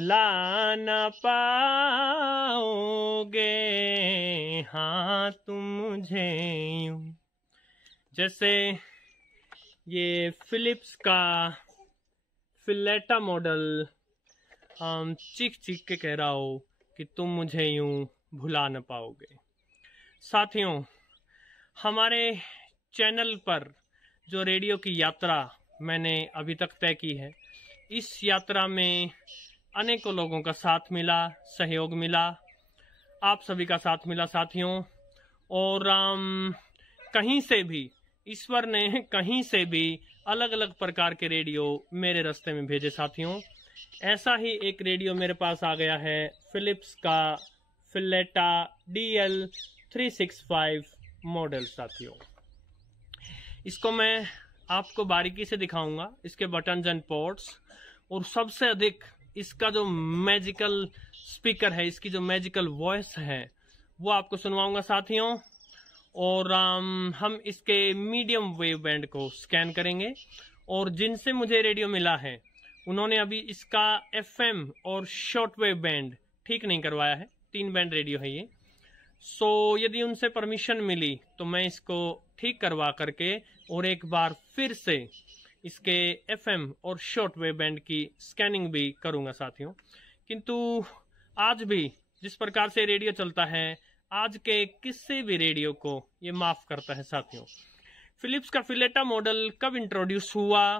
भुला न पाओगे, हाँ तुम मुझे यूं। जैसे ये फिलिप्स का फिलेटा मॉडल चीख चीख के कह रहा हो कि तुम मुझे यूं भुला न पाओगे। साथियों, हमारे चैनल पर जो रेडियो की यात्रा मैंने अभी तक तय की है, इस यात्रा में अनेकों लोगों का साथ मिला, सहयोग मिला, आप सभी का साथ मिला साथियों। और कहीं से भी ईश्वर ने कहीं से भी अलग अलग प्रकार के रेडियो मेरे रास्ते में भेजे साथियों। ऐसा ही एक रेडियो मेरे पास आ गया है, फिलिप्स का फिलेटा DL365 मॉडल साथियों। इसको मैं आपको बारीकी से दिखाऊंगा, इसके बटन्स एंड पोर्ट्स, और सबसे अधिक इसका जो मैजिकल स्पीकर है, इसकी जो मैजिकल वॉइस है, वो आपको सुनवाऊंगा साथियों। और हम इसके मीडियम वेव बैंड को स्कैन करेंगे। और जिनसे मुझे रेडियो मिला है उन्होंने अभी इसका FM और शॉर्ट वेव बैंड ठीक नहीं करवाया है, 3 बैंड रेडियो है ये। सो यदि उनसे परमिशन मिली तो मैं इसको ठीक करवा करके और एक बार फिर से इसके FM और शॉर्ट वेव बैंड की स्कैनिंग भी करूंगा साथियों। किंतु आज भी जिस प्रकार से रेडियो चलता है, आज के किसी भी रेडियो को ये माफ करता है साथियों। फिलिप्स का फिलेटा मॉडल कब इंट्रोड्यूस हुआ,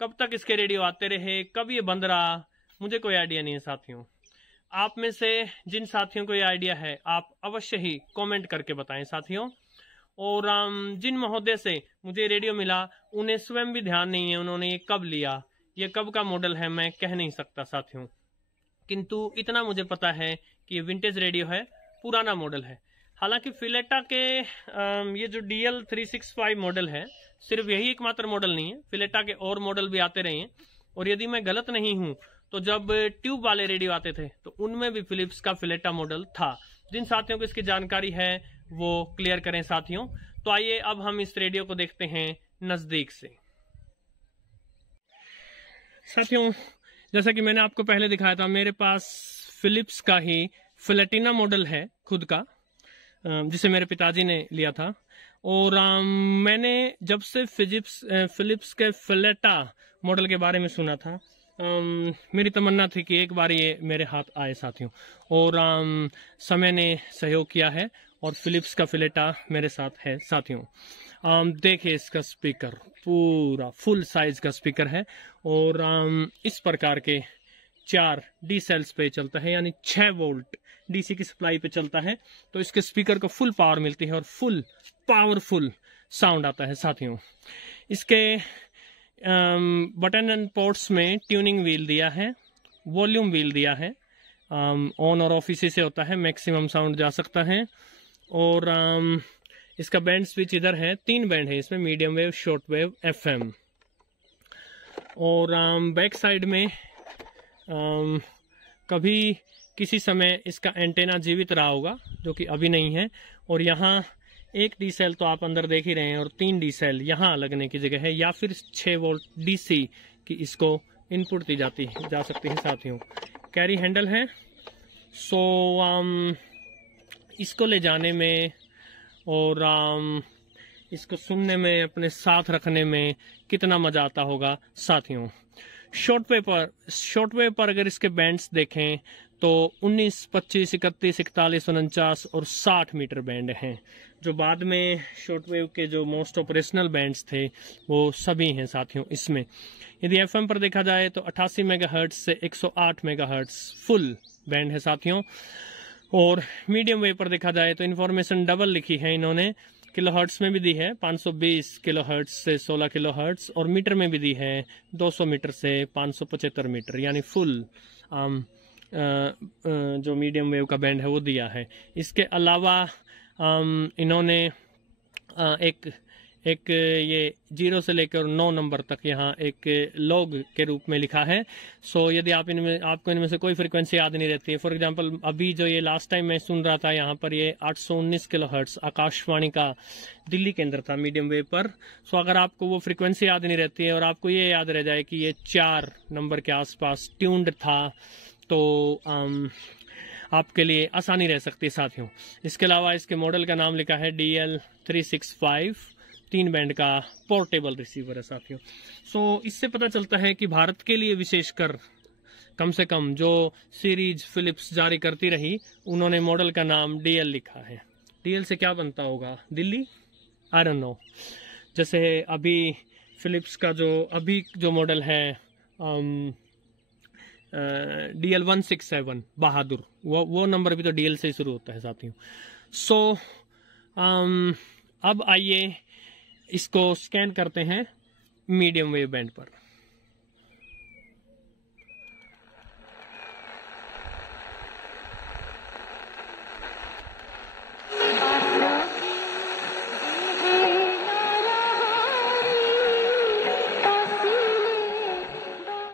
कब तक इसके रेडियो आते रहे, कब ये बंद रहा, मुझे कोई आइडिया नहीं है साथियों। आप में से जिन साथियों को ये आइडिया है, आप अवश्य ही कमेंट करके बताएं साथियों। और जिन महोदय से मुझे रेडियो मिला, उन्हें स्वयं भी ध्यान नहीं है उन्होंने ये कब लिया, ये कब का मॉडल है, मैं कह नहीं सकता साथियों। किंतु इतना मुझे पता है कि ये विंटेज रेडियो है, पुराना मॉडल है। हालांकि फिलेटा के ये जो DL365 मॉडल है, सिर्फ यही एकमात्र मॉडल नहीं है, फिलेटा के और मॉडल भी आते रहे हैं। और यदि मैं गलत नहीं हूं तो जब ट्यूब वाले रेडियो आते थे तो उनमें भी फिलिप्स का फिलेटा मॉडल था। जिन साथियों को इसकी जानकारी है वो क्लियर करें साथियों। तो आइए अब हम इस रेडियो को देखते हैं नजदीक से साथियों। जैसा कि मैंने आपको पहले दिखाया था, मेरे पास फिलिप्स का ही फिलेटिना मॉडल है खुद का, जिसे मेरे पिताजी ने लिया था। और मैंने जब से फिलिप्स के फिलेटा मॉडल के बारे में सुना था, मेरी तमन्ना थी कि एक बार ये मेरे हाथ आए साथियों। और समय ने सहयोग किया है और फिलिप्स का फिलेटा मेरे साथ है साथियों। देखिए इसका स्पीकर पूरा फुल साइज का स्पीकर है और इस प्रकार के 4 D सेल्स पे चलता है, यानी 6 वोल्ट DC की सप्लाई पे चलता है। तो इसके स्पीकर को फुल पावर मिलती है और फुल पावरफुल साउंड आता है साथियों। इसके बटन एंड पोर्ट्स में ट्यूनिंग व्हील दिया है, वॉल्यूम व्हील दिया है, ऑन और ऑफ इसी से होता है, मैक्सिमम साउंड जा सकता है। और इसका बैंड स्विच इधर है, 3 बैंड है इसमें, medium wave, short wave, FM। और बैक साइड में कभी किसी समय इसका एंटेना जीवित रहा होगा, जो कि अभी नहीं है। और यहाँ 1 D सेल तो आप अंदर देख ही रहे हैं और 3 D सेल यहाँ लगने की जगह है, या फिर 6 वोल्ट DC की इसको इनपुट दी जा सकती है साथियों। कैरी हैंडल है। सो इसको ले जाने में और इसको सुनने में, अपने साथ रखने में कितना मजा आता होगा साथियों। शॉर्ट वेव पर अगर इसके बैंड्स देखें तो 19, 25, 31, 41, 49 और 60 मीटर बैंड हैं। जो बाद में शॉर्ट वेव के जो मोस्ट ऑपरेशनल बैंड्स थे वो सभी हैं साथियों इसमें। यदि FM पर देखा जाए तो 88 मेगाहर्ट्ज से 108 मेगाहर्ट्ज फुल बैंड है साथियों। और मीडियम वेव पर देखा जाए तो इन्फॉर्मेशन डबल लिखी है इन्होंने, किलोहर्ट्ज में भी दी है 520 किलोहर्ट्ज से 16 किलोहर्ट्ज, और मीटर में भी दी है 200 मीटर से 575 मीटर, यानी फुल जो मीडियम वेव का बैंड है वो दिया है। इसके अलावा इन्होंने एक ये 0 से लेकर 9 नंबर तक यहाँ एक लॉग के रूप में लिखा है। सो यदि आपको इनमें से कोई फ्रीक्वेंसी याद नहीं रहती है, फॉर एग्जांपल अभी जो ये लास्ट टाइम मैं सुन रहा था यहाँ पर ये 819 किलोहर्ट्ज आकाशवाणी का दिल्ली केंद्र था मीडियम वेव पर। सो अगर आपको वो फ्रीक्वेंसी याद नहीं रहती है और आपको ये याद रह जाए कि ये 4 नंबर के आसपास ट्यून्ड था तो आपके लिए आसानी रह सकती है साथियों। इसके अलावा इसके मॉडल का नाम लिखा है DL365, 3 बैंड का पोर्टेबल रिसीवर है साथियों। सो इससे पता चलता है कि भारत के लिए विशेषकर कम से कम जो सीरीज फिलिप्स जारी करती रही, उन्होंने मॉडल का नाम DL लिखा है। DL से क्या बनता होगा? दिल्ली? I don't know. जैसे अभी फिलिप्स का जो मॉडल है DL167 बहादुर, वो नंबर भी तो DL से ही शुरू होता है साथियों। सो अब आइए इसको स्कैन करते हैं मीडियम वेव बैंड पर।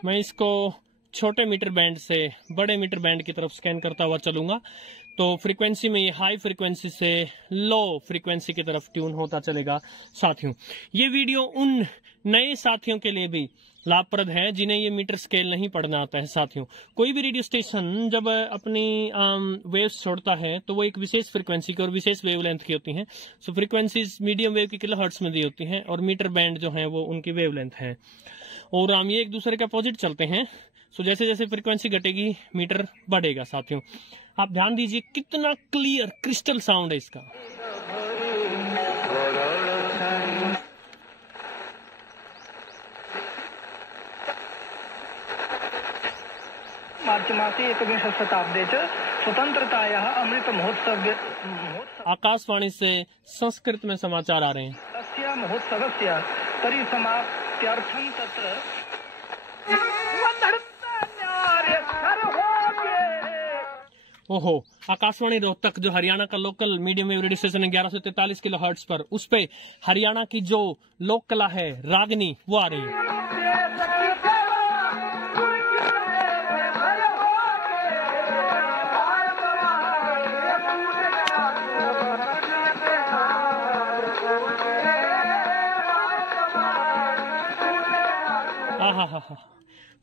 मैं इसको छोटे मीटर बैंड से बड़े मीटर बैंड की तरफ स्कैन करता हुआ चलूंगा, तो फ्रीक्वेंसी में ये हाई फ्रीक्वेंसी से लो फ्रीक्वेंसी की तरफ ट्यून होता चलेगा साथियों। ये वीडियो उन नए साथियों के लिए भी लाभप्रद है जिन्हें ये मीटर स्केल नहीं पढ़ना आता है साथियों। कोई भी रेडियो स्टेशन जब अपनी वेव्स छोड़ता है तो वो एक विशेष फ्रीक्वेंसी की और विशेष वेवलेंथ की होती हैं। सो फ्रीक्वेंसीज मीडियम वेव की किलोहर्ट्ज में दी होती हैं और मीटर बैंड जो है वो उनकी वेवलेंथ है, और ये एक दूसरे के अपोजिट चलते हैं। सो जैसे जैसे फ्रीक्वेंसी घटेगी मीटर बढ़ेगा साथियों। आप ध्यान दीजिए कितना क्लियर क्रिस्टल साउंड है इसका। मार्च मासे 21 शताब्दे च स्वतंत्रतायाः अमृत महोत्सव आकाशवाणी से संस्कृत में समाचार आ रहे हैं। अस्य महोत्सवस्य परिसमाप्त्यर्थं तत्र ओहो, आकाशवाणी रोहतक जो हरियाणा का local medium wave radio station है 1143 किलोहर्ट्ज पर, उस पे हरियाणा की जो लोक कला है रागनी वो आ रही है। आहा,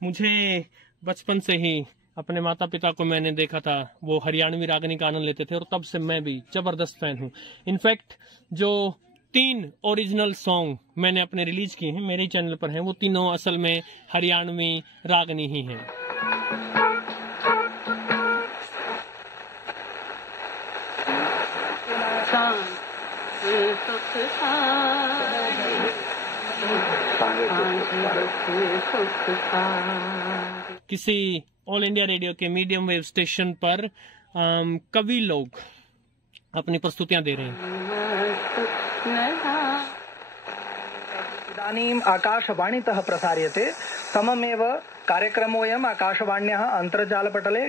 मुझे बचपन से ही अपने माता पिता को मैंने देखा था, वो हरियाणवी रागनी का आनंद लेते थे और तब से मैं भी जबरदस्त फैन हूँ। इनफैक्ट जो 3 ओरिजिनल सॉन्ग मैंने अपने रिलीज किए हैं मेरे चैनल पर हैं, वो तीनों असल में हरियाणवी रागनी ही हैं। किसी ऑल इंडिया रेडियो के मीडियम वेव स्टेशन पर कवि लोग अपनी प्रस्तुतियां दे रहे हैं। इदानीम् आकाशवाणीतः प्रसार्यते सममेव कार्यक्रमोऽयम् आकाशवाण्याः अन्तर्जालपटले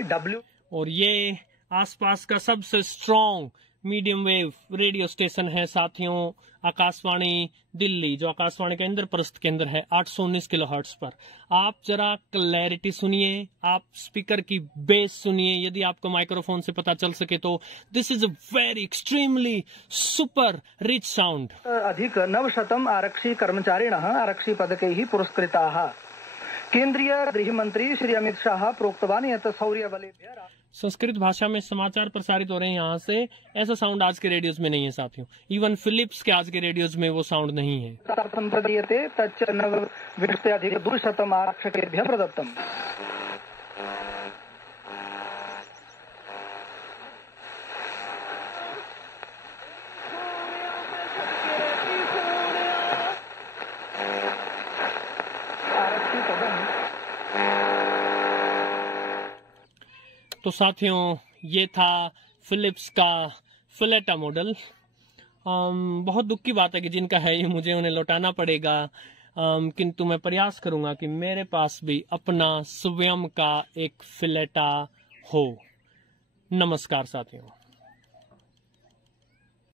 और ये आसपास का सबसे strong medium wave radio station है साथियों, आकाशवाणी दिल्ली, जो आकाशवाणी का इंद्रप्रस्थ केंद्र है 819 किलोहर्ट्ज पर। आप जरा क्लैरिटी सुनिए, आप स्पीकर की बेस सुनिए, यदि आपको माइक्रोफोन से पता चल सके तो this is a very extremely super rich sound. अधिक 900 आरक्षी कर्मचारिणः आरक्षी पदकैः पुरस्कृताः। केंद्रीय गृहमंत्री श्री अमित शाह प्रोक्तवान् यत् शौर्यबलेभ्यः संस्कृत भाषा में समाचार प्रसारित हो रहे हैं यहाँ से। ऐसा साउंड आज के रेडियोज में नहीं है साथियों, इवन फिलिप्स के आज के रेडियोज में वो साउंड नहीं है। प्रदीयते तच्च 920 आरक्षकेभ्यः प्रदत्तम्। तो साथियों ये था फिलिप्स का फिलेटा मॉडल। बहुत दुख की बात है कि जिनका है ये मुझे उन्हें लौटाना पड़ेगा, किंतु मैं प्रयास करूंगा कि मेरे पास भी अपना स्वयं का एक फिलेटा हो। नमस्कार साथियों।